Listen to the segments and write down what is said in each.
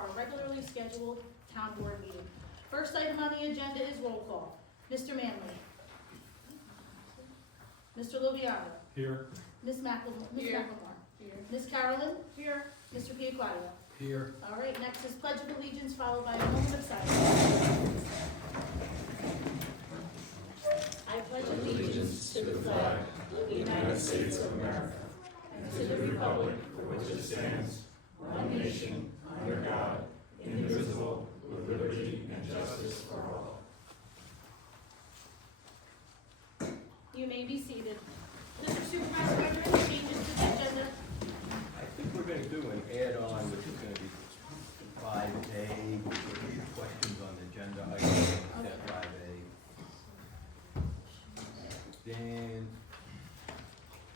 our regularly scheduled town board meeting. First item on the agenda is roll call. Mr. Manley. Mr. Lubiano. Here. Ms. McLemore. Here. Ms. Carolyn. Here. Mr. Piaquadio. Here. All right, next is Pledge of Allegiance, followed by a moment of silence. I pledge allegiance to the flag of the United States of America and to the republic for which it stands, one nation, under God, indivisible, with liberty and justice for all. You may be seated. Mr. Supervisor, are there any changes to the agenda? I think we're going to do an add-on, which is going to be 5A, questions on the agenda item, at 5A. Then,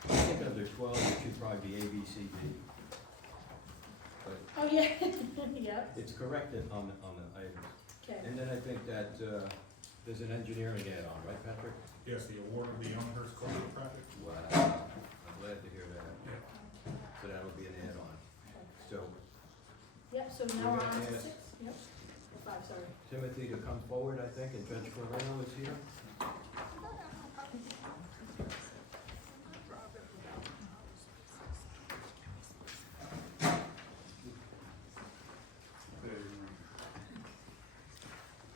I think under 12, it should probably be A, B, C, D. But Oh, yeah, yeah, it's corrected on the item. okay. And then I think that there's an engineering add-on, right, Patrick? Yes, the award of the Elmhurst Cultural Project. Wow, I'm glad to hear that. So that'll be an add-on. So Yep, so now we're on to 6, yep, or 5, sorry. Timothy to come forward, I think, and Judge Ferrero is here.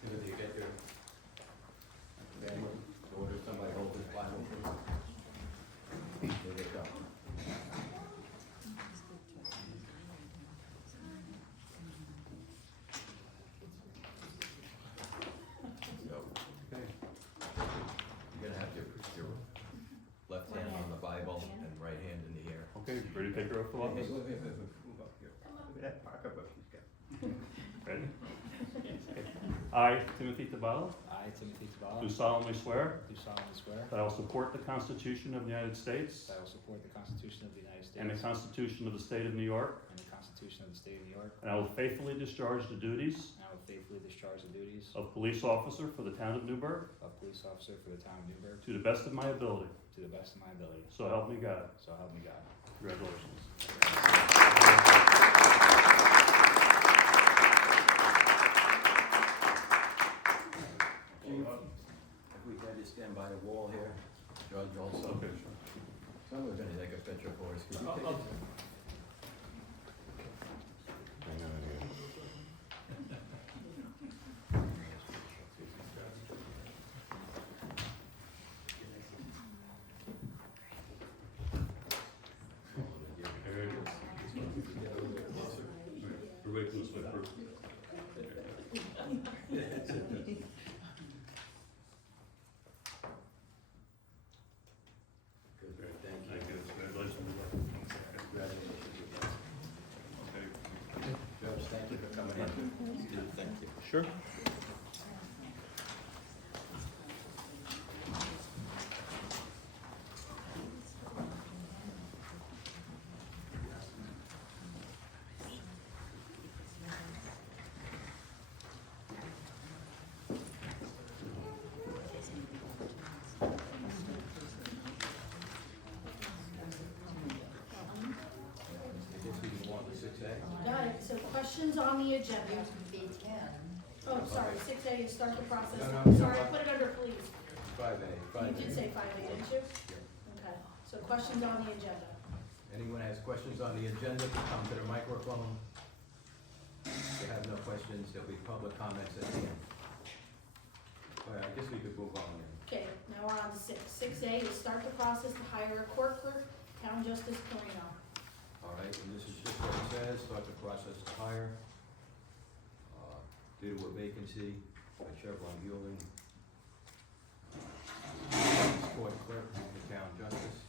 Timothy, get your family, order somebody hold his Bible, please. There they go. So, okay. You're gonna have your left hand on the Bible and right hand in the air. Okay, ready to take your oath of office? Move up here. Look at that pocket book he's got. Ready? I, Timothy Tabala, I, Timothy do Tabala, solemnly swear do solemnly swear that I will support the Constitution of the United States that I will support the Constitution of the United States and the Constitution of the State of New York, and the Constitution of the State of New York, and I will faithfully discharge the duties and I will faithfully discharge the duties of police officer for the town of Newburgh of police officer for the town of Newburgh to the best of my ability. to the best of my ability. So help me God. So help me God. Congratulations. Chief, if we had you stand by the wall here, Judge also. Okay, sure. Someone's gonna take a picture for us. Could you take it? Everybody can slip through. Good, thank you. Thank you. Congratulations. Congratulations. Okay. Judge, thank you for coming in. Thank you. Sure. I guess we can go on to 6A. Got it, so questions on the agenda. Oh, sorry, 6A is start the process. No, Sorry, I put it under police. 5A, 5A. You did say 5A, didn't you? Okay, so questions on the agenda. Anyone has questions on the agenda, come to the microphone. If you have no questions, there'll be public comments at the end. All right, I guess we could move on then. Okay, now we're on to 6. 6A is start the process to hire a court clerk, Town Justice Corino. All right, and this is just what it says, start the process to hire. Due to a vacancy at Chevron Building. Court clerk, the town justice.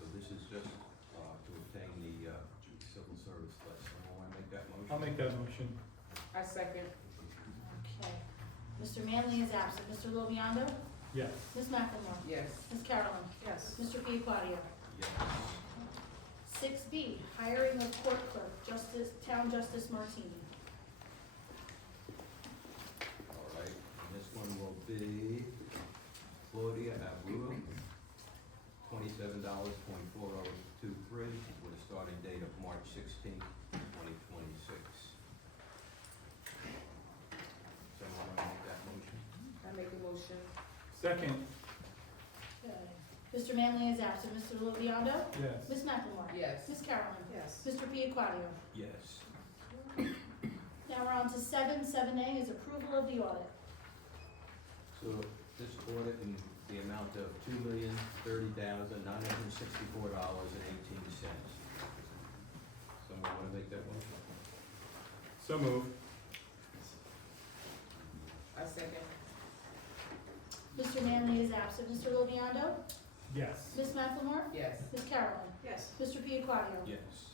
So this is just to obtain the civil service list. Someone want to make that motion? I'll make that motion. I second. Okay. Mr. Manley is absent. Mr. Loviando? Yes. Ms. McLemore? Yes. Ms. Carolyn? Yes. Mr. Piaquadio? Yes. 6B, hiring of court clerk, Town Justice Martini. All right, and this one will be Claudia Abreu, $27.4023, with a starting date of March 16th, 2026. Second. Okay. Mr. Manley is absent. Mr. Loviondo? Yes. Ms. McLemore? Yes. Ms. Carolyn? Yes. Mr. Piaquadio? Yes. Now we're on to 7A is approval of the audit. So this audit in the amount of $2,030,964.18. Someone want to make that motion? So move. I second. Mr. Manley is absent. Mr. Loviondo? Yes. Ms. McLemore? Yes. Ms. Carolyn? Yes. Mr. Piaquadio? Yes.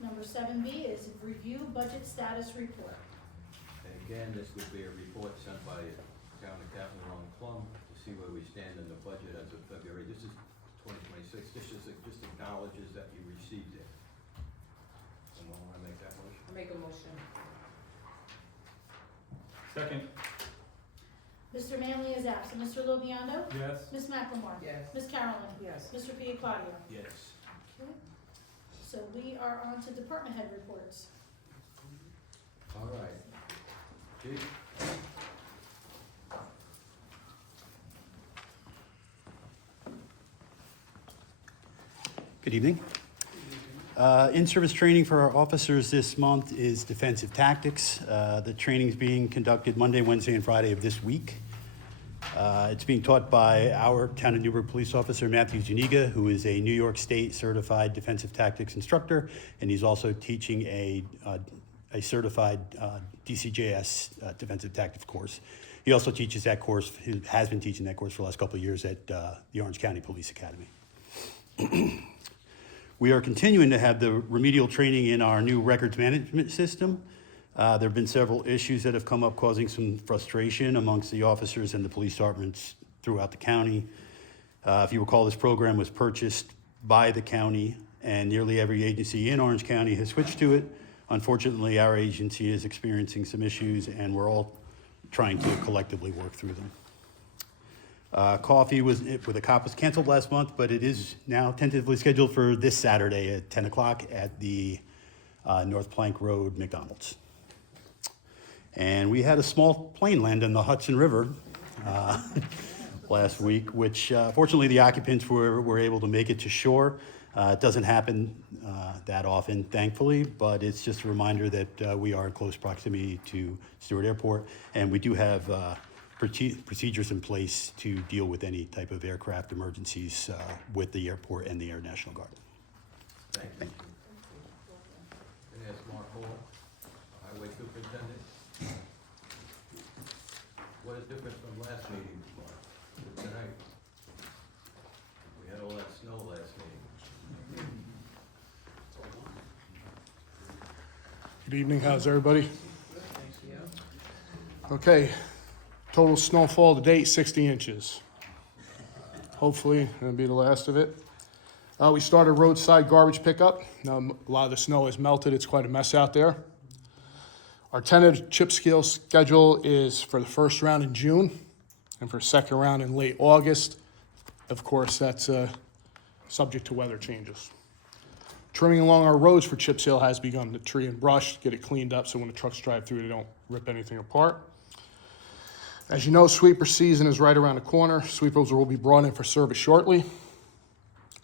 Number 7B is review budget status report. And again, this would be a report sent by Town Accountant Ron Plum to see where we stand in the budget as of February. This is 2026. This just acknowledges that you received it. Someone want to make that motion? I make a motion. Second. Mr. Manley is absent. Mr. Loviondo? Yes. Ms. McLemore? Yes. Ms. Carolyn? Yes. Mr. Piaquadio? Yes. Okay. So we are on to department head reports. All right. Chief? Good evening. In-service training for our officers this month is defensive tactics. The training is being conducted Monday, Wednesday, and Friday of this week. It's being taught by our Town of Newburgh police officer, Matthew Zuniga, who is a New York State certified defensive tactics instructor, and he's also teaching a certified DCJS defensive tactics course. He also teaches that course, he has been teaching that course for the last couple of years at the Orange County Police Academy. We are continuing to have the remedial training in our new records management system. There have been several issues that have come up causing some frustration amongst the officers and the police departments throughout the county. If you recall, this program was purchased by the county and nearly every agency in Orange County has switched to it. Unfortunately, our agency is experiencing some issues and we're all trying to collectively work through them. Coffee with a Cop was canceled last month, but it is now tentatively scheduled for this Saturday at 10 o'clock at the North Plank Road McDonald's. And we had a small plane land in the Hudson River last week, which fortunately the occupants were able to make it to shore. It doesn't happen that often, thankfully, but it's just a reminder that we are in close proximity to Stewart Airport, and we do have procedures in place to deal with any type of aircraft emergencies with the airport and the Air National Guard. Thank you. Can I ask Mark Hall, Highway Superintendent? What is different from last meeting, Mark, to tonight? We had all that snow last meeting. Good evening, how's everybody? Thank you. Okay, total snowfall to date, 60 inches. Hopefully, that'll be the last of it. We started roadside garbage pickup. Now, a lot of the snow has melted, it's quite a mess out there. Our tentative chip scale schedule is for the first round in June and for second round in late August. Of course, that's subject to weather changes. Trimming along our roads for chip seal has begun. The tree and brush, get it cleaned up so when the trucks drive through, they don't rip anything apart. As you know, sweeper season is right around the corner. Sweepers will be brought in for service shortly.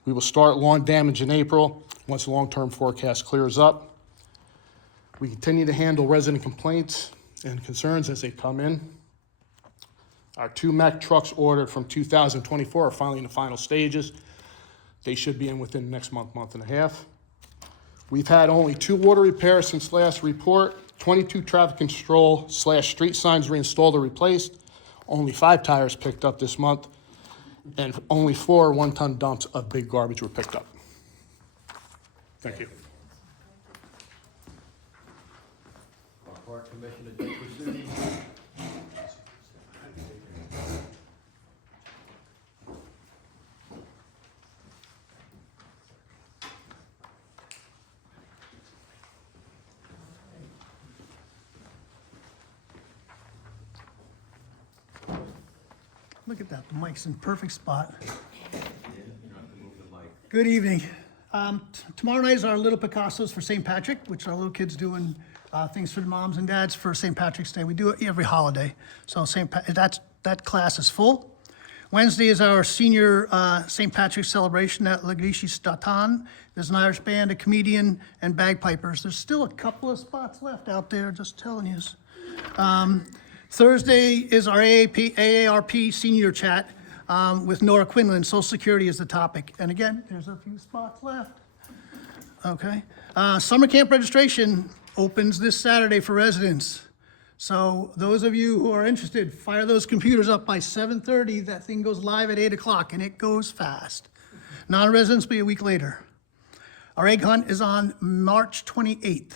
We will start lawn damage in April once the long-term forecast clears up. We continue to handle resident complaints and concerns as they come in. Our 2 Mack trucks ordered from 2024 are finally in the final stages. They should be in within the next month, month and a half. We've had only 2 water repairs since last report, 22 traffic control / street signs reinstalled or replaced, only 5 tires picked up this month, and only 4 one-ton dumps of big garbage were picked up. Thank you. Our Park Commissioner, Dick Pursuti. Look at that, the mic's in perfect spot. You don't have to move the mic. Good evening. Tomorrow night is our Little Picassos for St. Patrick, which our little kids doing things for the moms and dads for St. Patrick's Day. We do it every holiday. So that class is full. Wednesday is our senior St. Patrick's celebration at Laglishi Statan. There's an Irish band, a comedian, and bagpipers. There's still a couple of spots left out there, just telling you. Thursday is our AARP senior chat with Nora Quinlan. Social Security is the topic. And again, there's a few spots left. Okay. Summer camp registration opens this Saturday for residents. So those of you who are interested, fire those computers up by 7:30. That thing goes live at 8 o'clock, and it goes fast. Non-residents will be a week later. Our egg hunt is on March 28th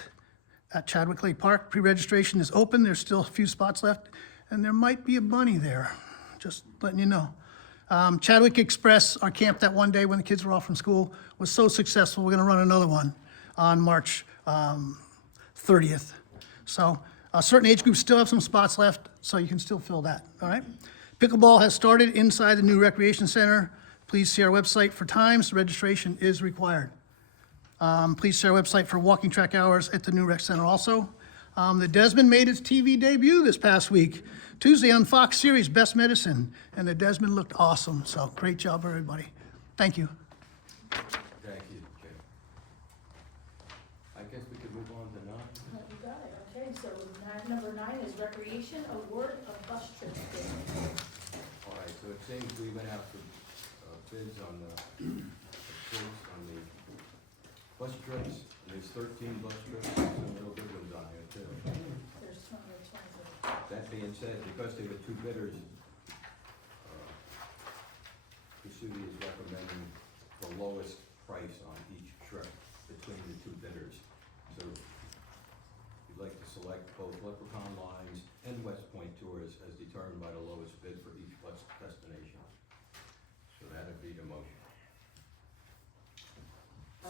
at Chadwick Lake Park. Pre-registration is open. There's still a few spots left, and there might be a bunny there. Just letting you know. Chadwick Express, our camp that one day when the kids were off from school, was so successful. We're going to run another one on March 30th. So certain age groups still have some spots left, so you can still fill that, all right? Pickleball has started inside the new recreation center. Please see our website for times. Registration is required. Please see our website for walking track hours at the new rec center also. The Desmond made its TV debut this past week, Tuesday on Fox series Best Medicine, and the Desmond looked awesome, so great job, everybody. Thank you. Thank you, Jim. I guess we could move on to 9. You got it, okay, so number 9 is recreation award of bus trips bid. All right, so it seems we went out for bids on the bus trips. There's 13 bus trips, some real good ones on here too. There's 20 or 23. That being said, because there were 2 bidders, Cassuti is recommending the lowest price on each trip between the 2 bidders. So we'd like to select both Leprechaun Lines and West Point Tours as determined by the lowest bid for each bus destination. So that'd be the motion.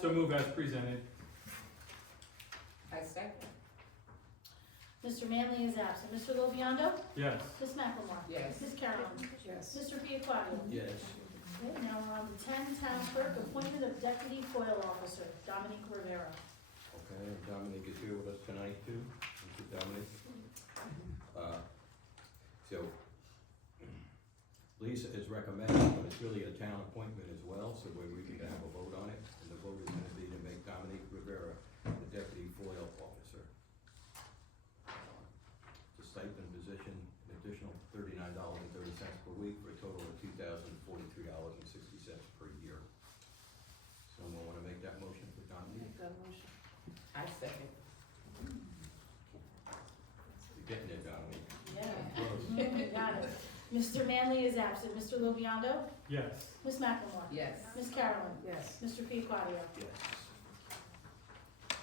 So move as presented. I second. Mr. Manley is absent. Mr. Loviondo? Yes. Ms. McElmore? Yes. Ms. Carolyn? Yes. Mr. Piaquadio? Yes. Okay, now we're on to 10, Town Clerk, appointment of Deputy Foil Officer, Dominique Rivera. Okay, and Dominique is here with us tonight too. Thank you, Dominique. So, Lisa is recommending, but it's really a town appointment as well, so we can have a vote on it. And the vote is gonna be to make Dominique Rivera the Deputy Foil Officer. The stipend position, an additional $39.30 per week for a total of $2,043.60 per year. Someone wanna make that motion for Dominique? Make that motion. I second. You're getting it, Dominique. Yeah. Got it. Mr. Manley is absent. Mr. Loviondo? Yes. Ms. McElmore? Yes. Ms. Carolyn? Yes. Mr. Piaquadio? Yes.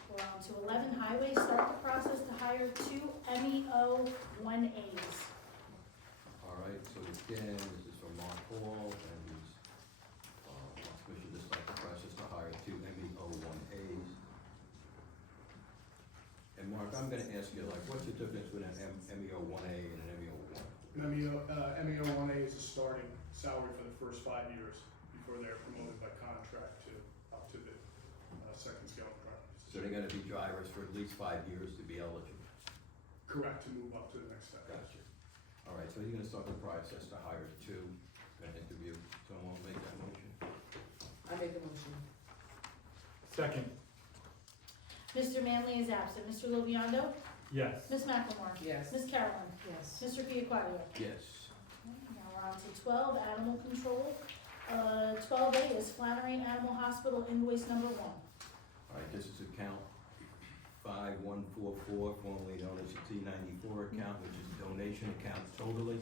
We're on to 11, Highway, start the process to hire 2 MEO 1As. All right, so again, this is from Mark Hall, and he's, wants permission to start the process to hire 2 MEO1As. And Mark, I'm gonna ask you, like, what's the difference between an MEO1A and an MEO1? MEO 1A is a starting salary for the first 5 years before they're promoted by contract to up to the second scale practice. So they're gonna be drivers for at least 5 years to be eligible? Correct, to move up to the next step. Gotcha. All right, so you're gonna start the process to hire 2, and interview, someone will make that motion? I make the motion. Second. Mr. Manley is absent. Mr. Loviondo? Yes. Ms. McElmore? Yes. Ms. Carolyn? Yes. Mr. Piaquadio? Yes. Now we're on to 12, Animal Control. 12A is Flannery Animal Hospital invoice number 1. All right, this is account 5144, formerly known as the T94 account, which is a donation account totally.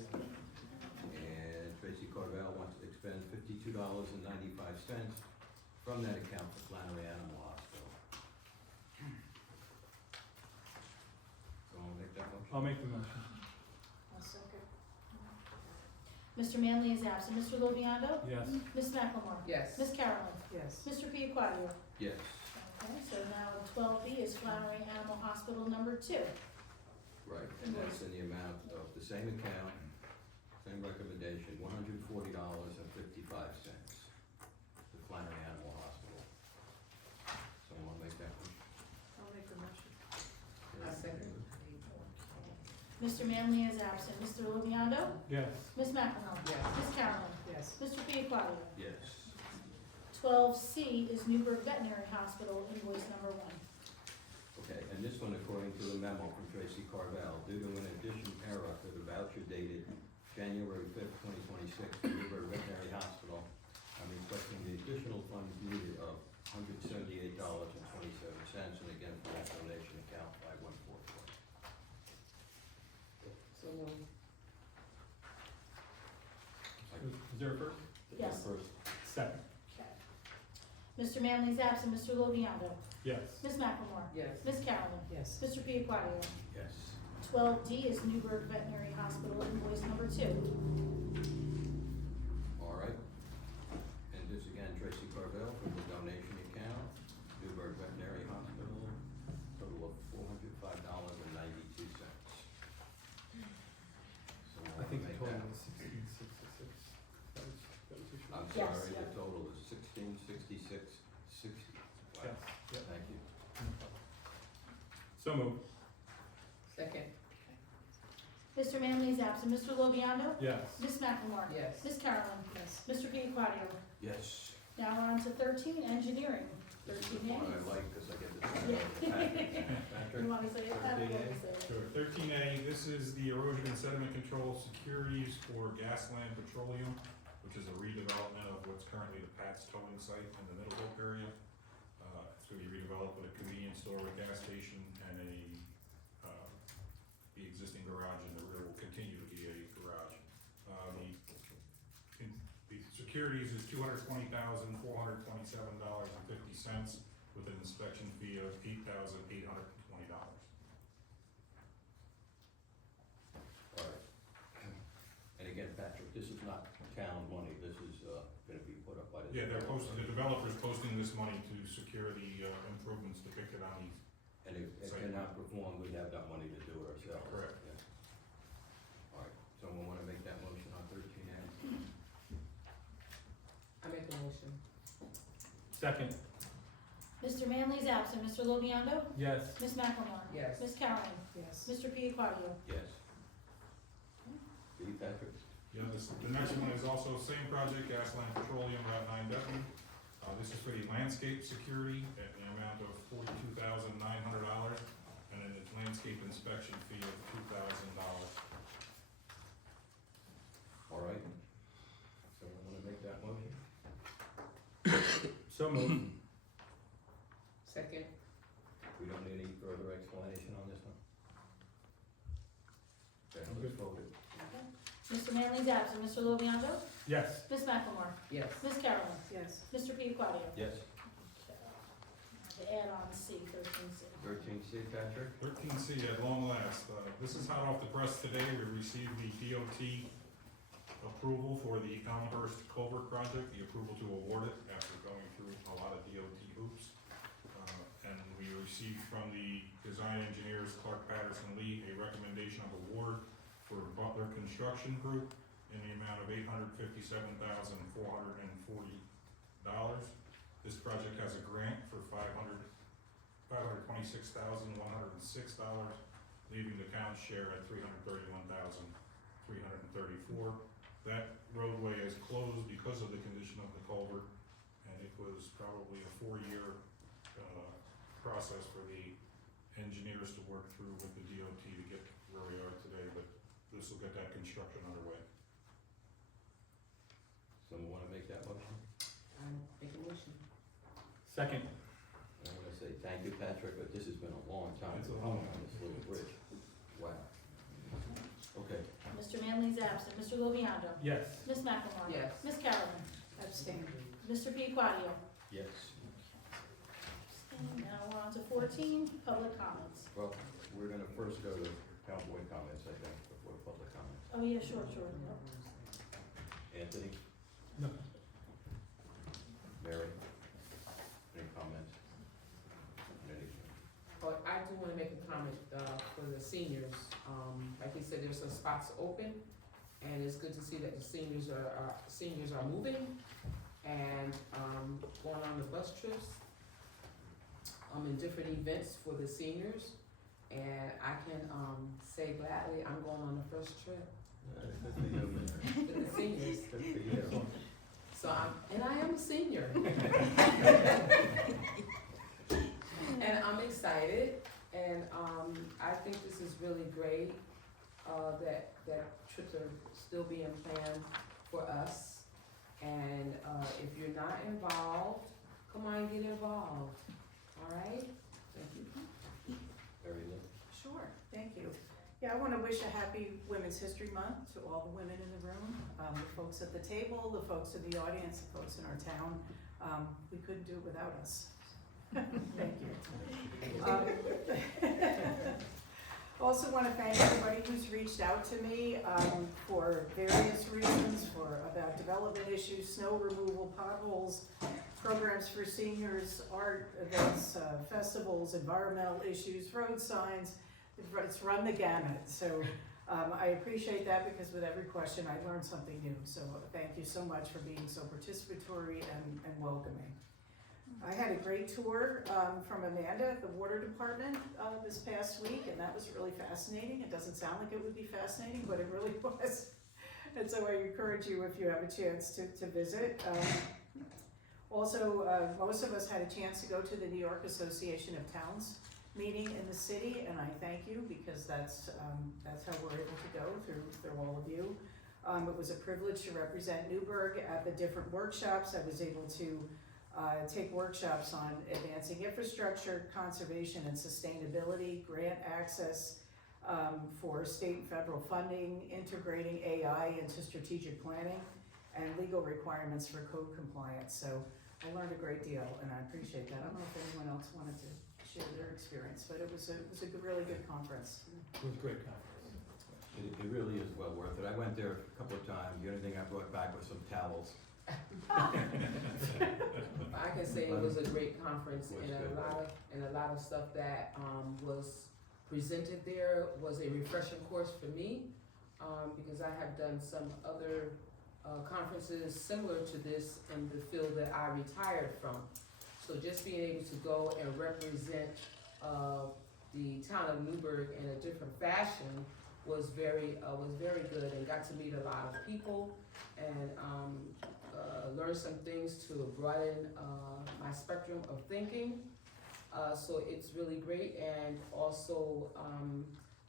And Tracy Carvel wants to expend $52.95 from that account for Flannery Animal Hospital. So I'll make that motion. I'll make the motion. Mr. Manley is absent. Mr. Loviondo? Yes. Ms. McElmore? Yes. Ms. Carolyn? Yes. Mr. Piaquadio? Yes. Okay, so now 12B is Flannery Animal Hospital number 2. Right, and that's in the amount of the same account, same recommendation, $140.55 to Flannery Animal Hospital. Someone make that motion? I'll make the motion. I second. Mr. Manley is absent. Mr. Loviondo? Yes. Ms. McElmore? Yes. Ms. Carolyn? Yes. Yes. Mr. Piaquadio. Yes. 12C is Newburgh Veterinary Hospital, invoice number 1. Okay, and this one, according to the memo from Tracy Carvel, due to an addition error for the voucher dated January 5th, 2026, to Newburgh Veterinary Hospital, I'm requesting the additional funds needed of $178.27, and again, for that donation account 5144. So moved. Is there a first? Yes. First, Second. Okay. Mr. Manley's absent. Mr. Loviano. Yes. Ms. McLemore. Yes. Ms. Carolyn. Yes. Mr. Piaquadio. yes. 12D is Newburgh Veterinary Hospital, invoice number 2. All right. And this again, Tracy Carvel from the donation account, Newburgh Veterinary Hospital, total of $405.92. So I think the make total that- was 1666. That was issued. I'm Yes, sorry, yeah. the total is 1666.60. Wow. Yes, yeah. Thank you. So moved. Second. Mr. Manley's absent. Mr. Loviano. Yes. Ms. McLemore. Yes. Ms. Carolyn. Yes. Mr. Piaquadio. Yes. Now we're on to 13, engineering. This is 13A. the one I like because I get to sign Yeah. all the packets. Patrick? You want to say it? I don't want to say it. Sure, 13A, this is the erosion and sediment control securities for Gasland Petroleum, which is a redevelopment of what's currently the Pat's Towing site in the Middlebrook area. It's gonna be redeveloped with a convenience store, a gas station, and the existing garage in the rear will continue to be a garage. The securities is $220,427.50 with an inspection fee of $8,820. All right. And again, Patrick, this is not town money, this is, gonna be put up by the. Yeah, they're posting, the developer's posting this money to secure the, improvements depicted on these. And if it cannot perform, we have that money to do it ourselves. Correct. Yeah. All right, someone wanna make that motion on 13A? I make a motion. Second. Mr. Manley's absent. Mr. Loviano. Yes. Ms. McLemore. Yes. Ms. Carolyn. Yes. Mr. Piaquadio. Yes. Did Patrick? Yeah, the next one is also same project, Gasland Petroleum, Route 9W. This is for the landscape security at an amount of $42,900, and then its landscape inspection fee of $2,000. All right. Someone wanna make that motion? So moved. Second. We don't need any further explanation on this one? Okay, I'm let's good. vote it. Mr. Manley's absent. Mr. Loviano. Yes. Ms. McLemore. Yes. Ms. Carolyn. Yes. Mr. Piaquadio. Yes. The add-on C, 13C. 13C, Patrick? 13C at long last. This is hot off the press today. We received the DOT approval for the Elmhurst Culvert project, the approval to award it after going through a lot of DOT hoops. And we received from the design engineers Clark Patterson Lee a recommendation of award for Butler Construction Group in the amount of $857,440. This project has a grant for $526,106, leaving the town's share at $331,334. That roadway is closed because of the condition of the culvert, and it was probably a 4-year process for the engineers to work through with the DOT to get where we are today, but this will get that construction underway. Someone wanna make that motion? I make a motion. Second. I wanna say thank you, Patrick, but this has been a long time It's a coming long on this little bridge. Wow. Okay, Mr. Manley's absent. Mr. Loviano. Yes. Ms. McLemore. Yes. Ms. Carolyn. Abstain. Mr. Piaquadio. yes. And now we're on to 14, public comments. Well, we're gonna first go to town board comments, I think, before public comments. Oh, yeah, sure. Anthony? No. Mary? Any comments? Anything? But I do wanna make a comment, for the seniors. Like he said, there's some spots open, and it's good to see that the seniors are moving and, going on the bus trips. In different events for the seniors, and I can, say gladly, I'm going on the first trip Good for you, man. with the seniors. Good for you. So and I am a senior. And I'm excited, and I think this is really great, that trips are still being planned for us. And if you're not involved, come on and get involved, all right? Thank you. Very good. Sure, thank you. Yeah, I want to wish a happy Women's History Month to all the women in the room, the folks at the table, the folks in the audience, the folks in our town. We couldn't do it without us. Thank you. Also want to thank everybody who's reached out to me for various reasons, about development issues, snow removal, potholes, programs for seniors, art events, festivals, environmental issues, road signs. It's run the gamut. So I appreciate that, because with every question I learn something new. So thank you so much for being so participatory and welcoming. I had a great tour from Amanda at the Water Department this past week, and that was really fascinating. It doesn't sound like it would be fascinating, but it really was. And so I encourage you, if you have a chance, to visit. Also, most of us had a chance to go to the New York Association of Towns meeting in the city, and I thank you, because that's how we're able to go through all of you. It was a privilege to represent Newburgh at the different workshops. I was able to take workshops on advancing infrastructure, conservation and sustainability, grant access for state and federal funding, integrating AI into strategic planning, and legal requirements for code compliance. So I learned a great deal, and I appreciate that. I don't know if anyone else wanted to share their experience, but it was a really good conference. It was a great conference. It really is well worth it. I went there a couple of times. The only thing I brought back was some towels. I can say it was a great conference, Was and good. a lot of stuff that was presented there was a refreshing course for me, because I have done some other conferences similar to this in the field that I retired from. So just being able to go and represent the town of Newburgh in a different fashion was very good, and got to meet a lot of people, and learn some things to broaden my spectrum of thinking. So it's really great, and also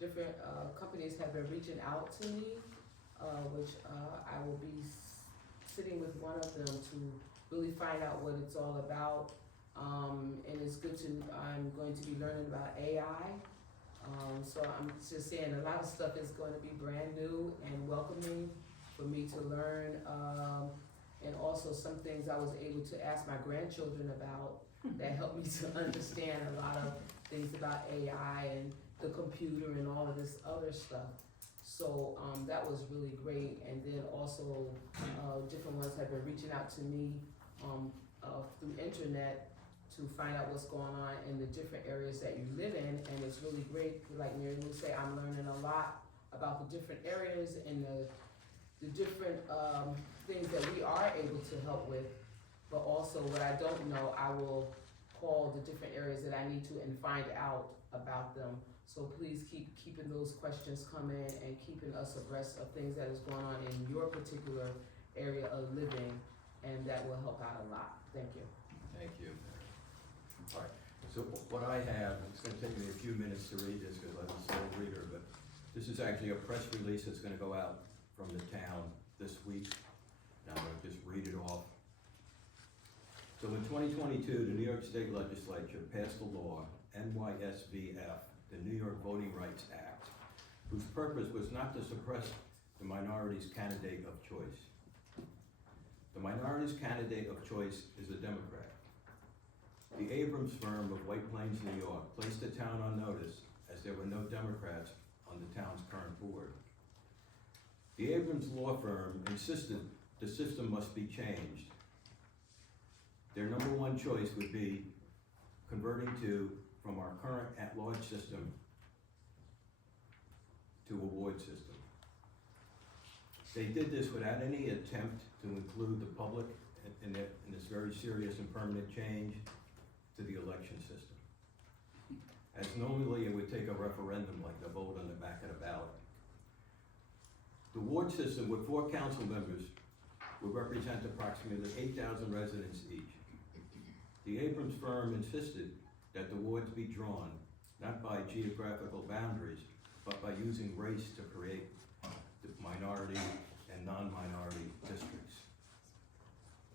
different companies have been reaching out to me, which I will be sitting with one of them to really find out what it's all about. And it's good I'm going to be learning about AI. So I'm just saying a lot of stuff is going to be brand new and welcoming for me to learn. And also some things I was able to ask my grandchildren about that helped me to understand a lot of things about AI and the computer and all of this other stuff. So that was really great. And then also different ones have been reaching out to me through internet to find out what's going on in the different areas that you live in. And it's really great, like Mary Lou say, I'm learning a lot about the different areas and the different things that we are able to help with. But also what I don't know, I will call the different areas that I need to and find out about them. So please keep keeping those questions coming and keeping us abreast of things that is going on in your particular area of living, and that will help out a lot. Thank you. Thank you. All right, so what I have, it's gonna take me a few minutes to read this because I'm a slow reader, but this is actually a press release that's gonna go out from the town this week. And I'm gonna just read it off. So in 2022, the New York State Legislature passed a law, NYSVF, the New York Voting Rights Act, whose purpose was not to suppress the minority's candidate of choice. The minority's candidate of choice is a Democrat. The Abrams firm of White Plains, New York, placed the town on notice as there were no Democrats on the town's current board. The Abrams law firm insisted the system must be changed. Their number one choice would be converting from our current at-large system to a ward system. They did this without any attempt to include the public in this very serious and permanent change to the election system. As normally it would take a referendum, like the vote on the back of the ballot. The ward system with 4 council members would represent approximately 8,000 residents each. The Abrams firm insisted that the wards be drawn, not by geographical boundaries, but by using race to create the minority and non-minority districts.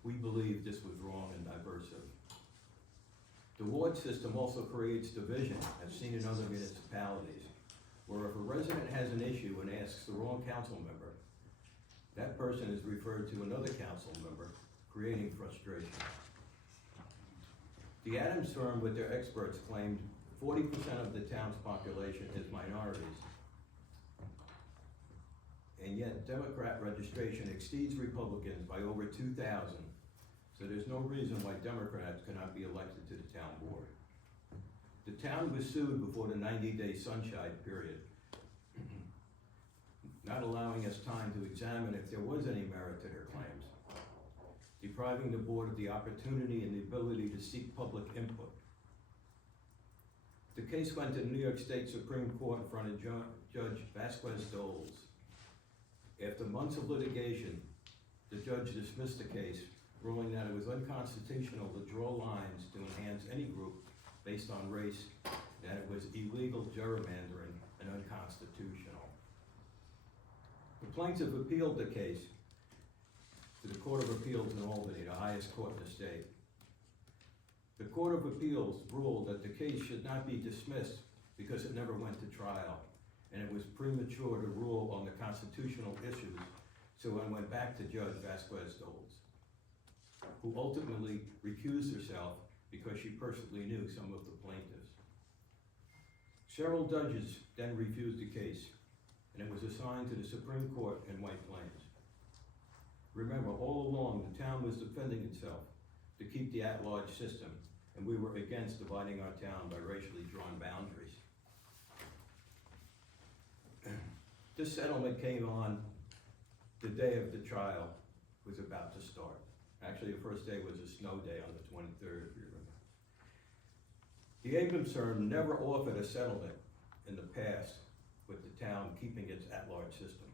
We believe this was wrong and divisive. The ward system also creates division, as seen in other municipalities, where if a resident has an issue and asks the wrong council member, that person is referred to another council member, creating frustration. The Adams firm, with their experts, claimed 40% of the town's population is minorities. And yet Democrat registration exceeds Republicans by over 2,000. So there's no reason why Democrats cannot be elected to the town board. The town was sued before the 90-day sunshine period, not allowing us time to examine if there was any merit to their claims, depriving the board of the opportunity and the ability to seek public input. The case went to the New York State Supreme Court in front of Judge Vasquez-Doles. After months of litigation, the judge dismissed the case, ruling that it was unconstitutional to draw lines to enhance any group based on race, that it was illegal gerrymandering and unconstitutional. The plaintiff appealed the case to the Court of Appeals in Albany, the highest court in the state. The Court of Appeals ruled that the case should not be dismissed because it never went to trial, and it was premature to rule on the constitutional issues, so it went back to Judge Vasquez-Doles, who ultimately recused herself because she personally knew some of the plaintiffs. Several judges then refused the case, and it was assigned to the Supreme Court in White Plains. Remember, all along, the town was defending itself to keep the at-large system, and we were against dividing our town by racially drawn boundaries. This settlement came on the day of the trial was about to start. Actually, the first day was a snow day on the 23rd, if you remember. The Abrams firm never offered a settlement in the past with the town keeping its at-large system.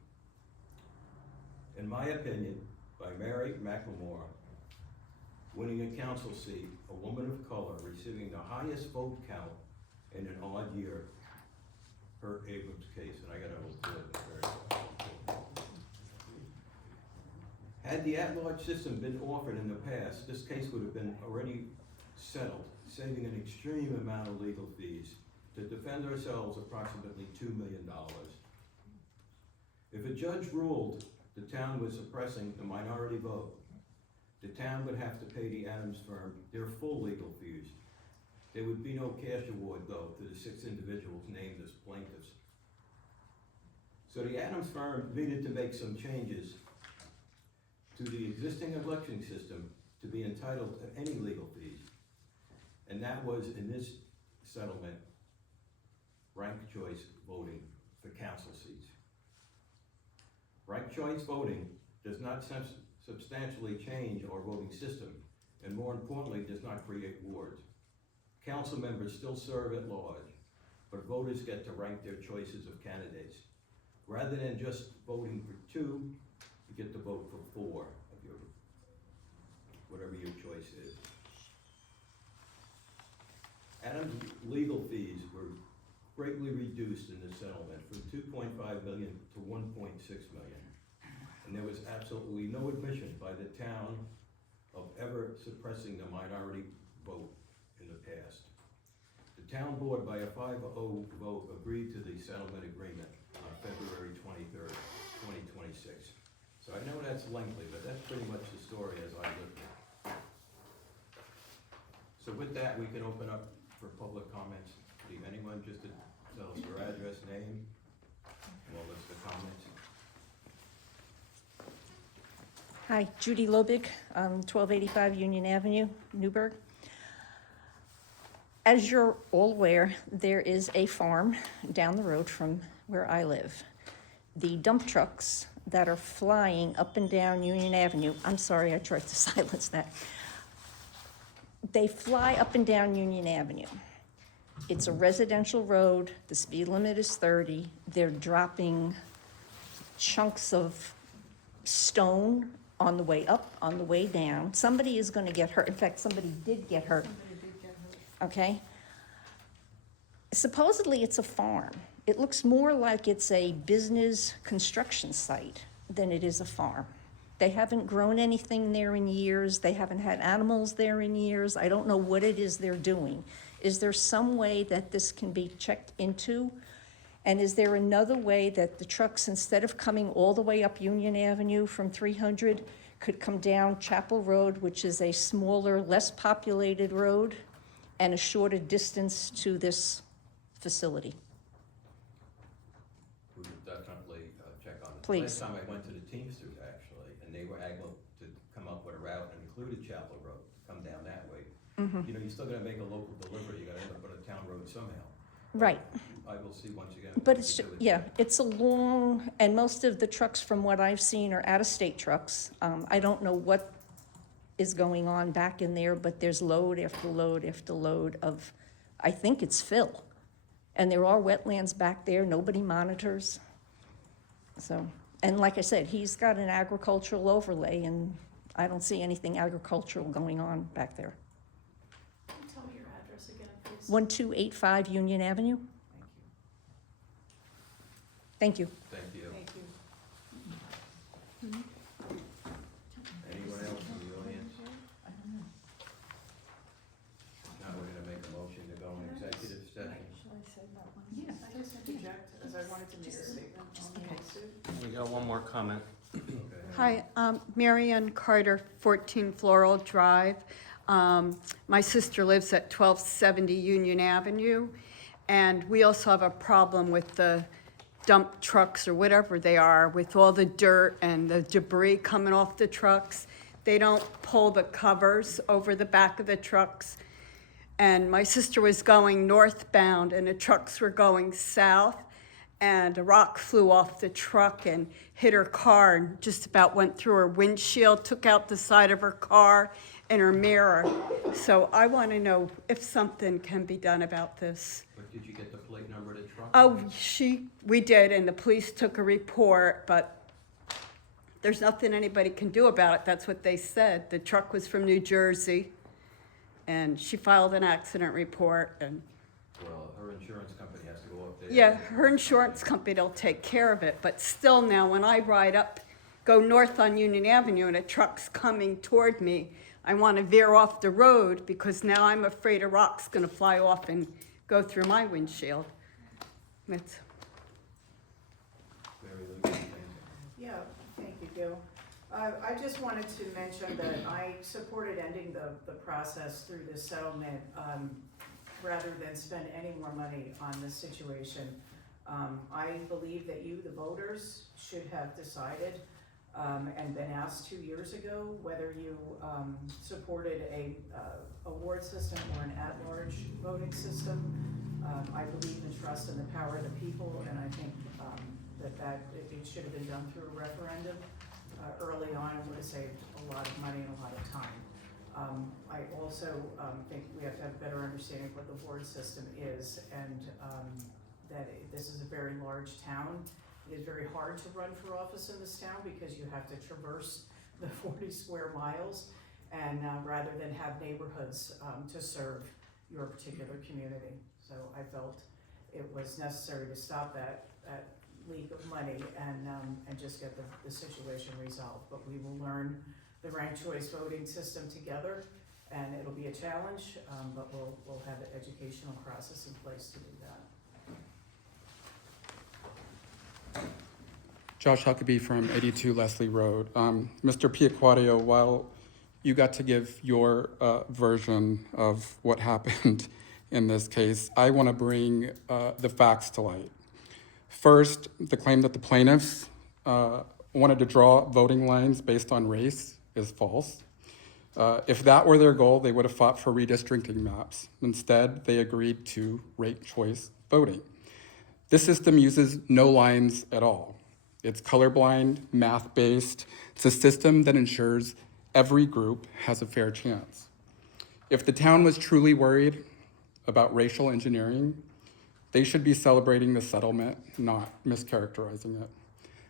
In my opinion, by Mary McLemore, winning a council seat, a woman of color receiving the highest vote count in an odd year, her Abrams case, and I gotta hold it very well. Had the at-large system been offered in the past, this case would have been already settled, saving an extreme amount of legal fees to defend ourselves approximately $2 million. If a judge ruled the town was suppressing the minority vote, the town would have to pay the Adams firm their full legal fees. There would be no cash award, though, to the 6 individuals named as plaintiffs. So the Adams firm needed to make some changes to the existing election system to be entitled to any legal fees. And that was, in this settlement, ranked choice voting for council seats. Ranked choice voting does not substantially change our voting system, and more importantly, does not create wards. Council members still serve at large, but voters get to rank their choices of candidates. Rather than just voting for 2, you get to vote for 4 of your, whatever your choice is. Adams' legal fees were greatly reduced in the settlement from $2.5 million to $1.6 million. And there was absolutely no admission by the town of ever suppressing the minority vote in the past. The town board, by a 5-0 vote, agreed to the settlement agreement on February 23rd, 2026. So I know that's lengthy, but that's pretty much the story as I lived it. So with that, we can open up for public comments. Leave anyone just to tell us their address, name, and we'll list the comments. Hi, Judy Lobig, 1285 Union Avenue, Newburgh. As you're all aware, there is a farm down the road from where I live. The dump trucks that are flying up and down Union Avenue, I'm sorry, I tried to silence that. They fly up and down Union Avenue. It's a residential road, the speed limit is 30. They're dropping chunks of stone on the way up, on the way down. Somebody is gonna get hurt. In fact, somebody did get hurt. Okay? Supposedly, it's a farm. It looks more like it's a business construction site than it is a farm. They haven't grown anything there in years. They haven't had animals there in years. I don't know what it is they're doing. Is there some way that this can be checked into? And is there another way that the trucks, instead of coming all the way up Union Avenue from 300, could come down Chapel Road, which is a smaller, less populated road, and a shorter distance to this facility? We would definitely check on it. Please. Last time I went to the Teamsters, actually, and they were able to come up with a route and included Chapel Road, to come down that way. You know, you're still gonna make a local delivery, you gotta end up on a town road somehow. Right. I will see once again. But what it's, we do with yeah, that. it's a long, and most of the trucks, from what I've seen, are out-of-state trucks. I don't know what is going on back in there, but there's load after load after load of, I think it's fill. And there are wetlands back there, nobody monitors. So, and like I said, he's got an agricultural overlay, and I don't see anything agricultural going on back there. Can you tell me your address again, please? 1285 Union Avenue? Thank you. Thank you. Thank you. Anyone else in the audience? Now we're gonna make a motion to go in executive session. Yeah, I just interject, as I wanted to make a statement on the lawsuit. We got one more comment. Okay. Hi, Mary Ann Carter, 14 Floral Drive. My sister lives at 1270 Union Avenue, and we also have a problem with the dump trucks or whatever they are, with all the dirt and the debris coming off the trucks. They don't pull the covers over the back of the trucks. And my sister was going northbound, and the trucks were going south, and a rock flew off the truck and hit her car and just about went through her windshield, took out the side of her car and her mirror. So I want to know if something can be done about this. But did you get the plate number of the truck? Oh, we did, and the police took a report, but there's nothing anybody can do about it. That's what they said. The truck was from New Jersey, and she filed an accident report, and Well, her insurance company has to go up there. yeah, her insurance company will take care of it, but still now, when I go north on Union Avenue and a truck's coming toward me, I want to veer off the road because now I'm afraid a rock's going to fly off and go through my windshield. That's, Very legal thing. Yeah, thank you, Gil. I just wanted to mention that I supported ending the process through this settlement, rather than spend any more money on this situation. I believe that you, the voters, should have decided, and been asked 2 years ago, whether you supported a award system or an at-large voting system. I believe in trust in the power of the people, and I think that it should have been done through a referendum early on. It would have saved a lot of money and a lot of time. I also think we have to have a better understanding of what the board system is, and that this is a very large town. It is very hard to run for office in this town because you have to traverse the 40 square miles, and rather than have neighborhoods to serve your particular community. So I felt it was necessary to stop that leak of money and just get the situation resolved. But we will learn the ranked choice voting system together, and it'll be a challenge, but we'll have an educational process in place to do that. Josh Huckabee from 82 Leslie Road. Mr. Piacquadio, while you got to give your version of what happened in this case, I want to bring the facts to light. First, the claim that the plaintiffs wanted to draw voting lines based on race is false. If that were their goal, they would have fought for redistricting maps. Instead, they agreed to ranked choice voting. This system uses no lines at all. It's colorblind, math-based. It's a system that ensures every group has a fair chance. If the town was truly worried about racial engineering, they should be celebrating the settlement, not mischaracterizing it.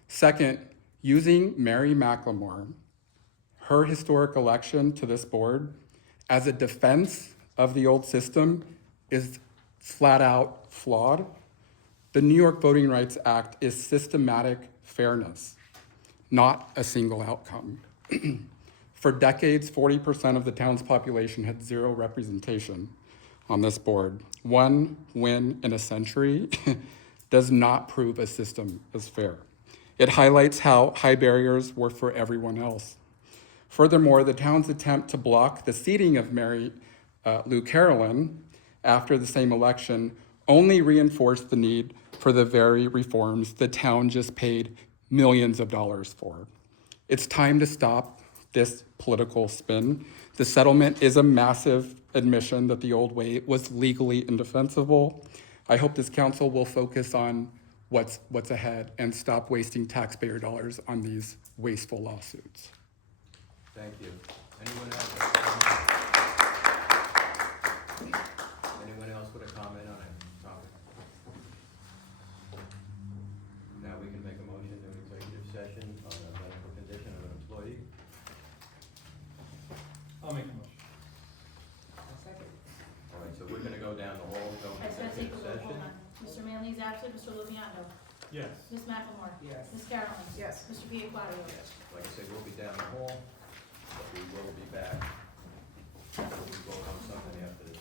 Second, using Mary McLemore, her historic election to this board, as a defense of the old system is flat out flawed. The New York Voting Rights Act is systematic fairness, not a single outcome. For decades, 40% of the town's population had zero representation on this board. One win in a century does not prove a system is fair. It highlights how high barriers were for everyone else. Furthermore, the town's attempt to block the seating of Mary Lou Carolyn after the same election only reinforced the need for the very reforms the town just paid millions of dollars for. It's time to stop this political spin. The settlement is a massive admission that the old way was legally indefensible. I hope this council will focus on what's ahead and stop wasting taxpayer dollars on these wasteful lawsuits. Thank you. Anyone else? Anyone else with a comment on a topic? Now we can make a motion to executive session on the medical condition of an employee. I'll make a motion. Second. All right, so we're gonna go down the hall, go I into just gotta take executive a roll, session. hold on. Mr. Manley's absent, Mr. Lubiano. Yes. Ms. McLemore. Yes. Ms. Caroline. Yes. Mr. Piaquario. Like I said, we'll be down the hall, but we will be back. We'll vote on something after this.